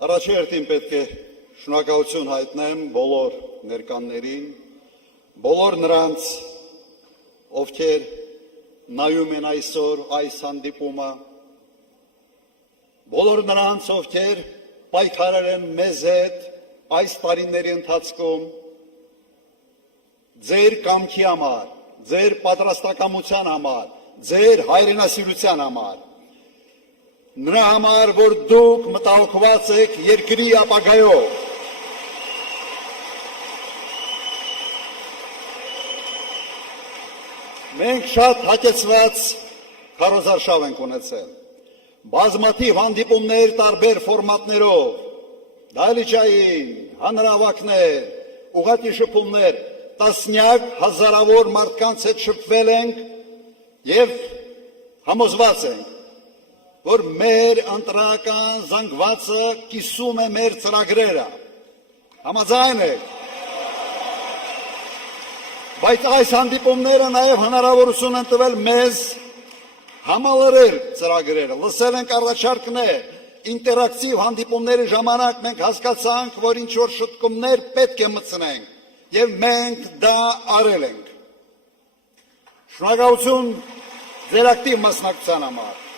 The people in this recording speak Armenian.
Առաջերտին պետք է շնորհակալություն հայտնեմ բոլոր ներկաններին, բոլոր նրանց, ովքեր նայում են այսօր այս հանդիպումը, բոլոր նրանց, ովքեր պայքարել են մեզ հետ այս տարիների ընթացքում, ձեր կամքի համար, ձեր պատրաստակամության համար, ձեր հայրենասիրության համար, նրա համար, որ դուք մտահոգված եք երկրի ապագայով, մենք շատ հագեցված քարոզարշավ ենք ունեցել, բազմաթիվ հանդիպումներ տարբեր ֆորմատներով, դահլիճային, հանրահավաքներ, ուղղակի շփումներ, տասնյակ հազարավոր մարդկանց հետ շփվել ենք եւ համոզված ենք, որ մեր ընտրական զանգվածը կիսում է մեր ծրագրերը, համաձայն եք, բայց այս հանդիպումները նաև հնարավորություն են տվել մեզ համալրել ծրագրերը, լսել ենք առաջարկներ, ինտերակտիվ հանդիպումների ժամանակ մենք հասկացանք, որ ինչ-որ շտկումներ պետք է մտցնենք եւ մենք դա արել ենք։ Շնորհակալություն ձեր ակտիվ մասնակցության համար։